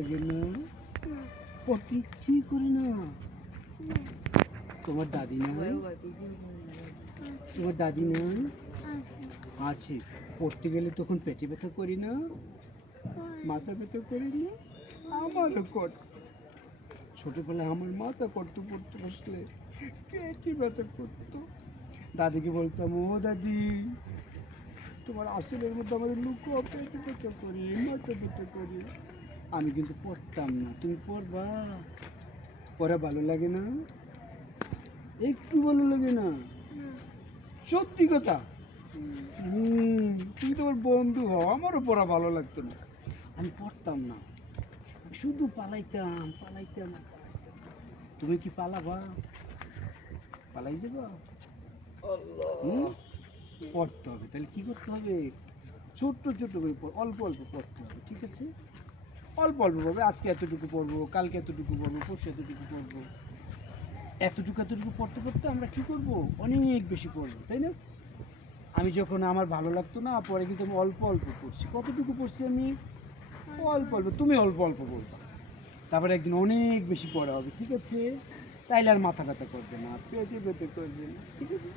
লাগে না? পড়তে ইচ্ছেই করে না? তোমার দাদি নাই? তোমার দাদি নাই? আছে। পড়তে গেলে তখন পেটে ব্যথা করি না? মাথা ব্যথা করি না? আমারও কর। ছোটবেলায় আমার মাথা করতো, পড়তে বসলে পেটে ব্যথা করতো। দাদিকে বলতাম, ও দাদি, তোমার আসলের মধ্যে আমাদের লুকো, পেটে ব্যথা করি, মাথা ব্যথা করি। আমি কিন্তু পড়তাম না। তুমি পড়বা? পড়া ভালো লাগে না? একটু ভালো লাগে না? সত্যি কথা? তুমি তোমার বন্ধু হও, আমারও পড়া ভালো লাগতো না। আমি পড়তাম না, শুধু পালাইতাম পালাইতাম। তুমি কি পালাবা? পালাই যাবা? পড়তে হবে। তাহলে কি করতে হবে? ছোট্ট ছোট্ট করে অল্প অল্প পড়তে হবে, ঠিক আছে? অল্প অল্প পড়বে। আজকে এতটুকু পড়বো, কালকে এতটুকু পড়বো, পরশু এতটুকু পড়বো। এতটুকু এতটুকু পড়তে পড়তে আমরা কি করব? অনেক বেশি পড়বো, তাই না? আমি যখন আমার ভালো লাগতো না, পরে কিন্তু আমি অল্প অল্প পড়ছি। কতটুকু পড়ছি আমি? অল্প অল্প। তুমি অল্প অল্প পড়বা, তারপরে একদিন অনেক বেশি পড়া হবে, ঠিক আছে? তাইলে আর মাথা ব্যথা করবে না, পেটে ব্যথা করবে না, ঠিক আছে?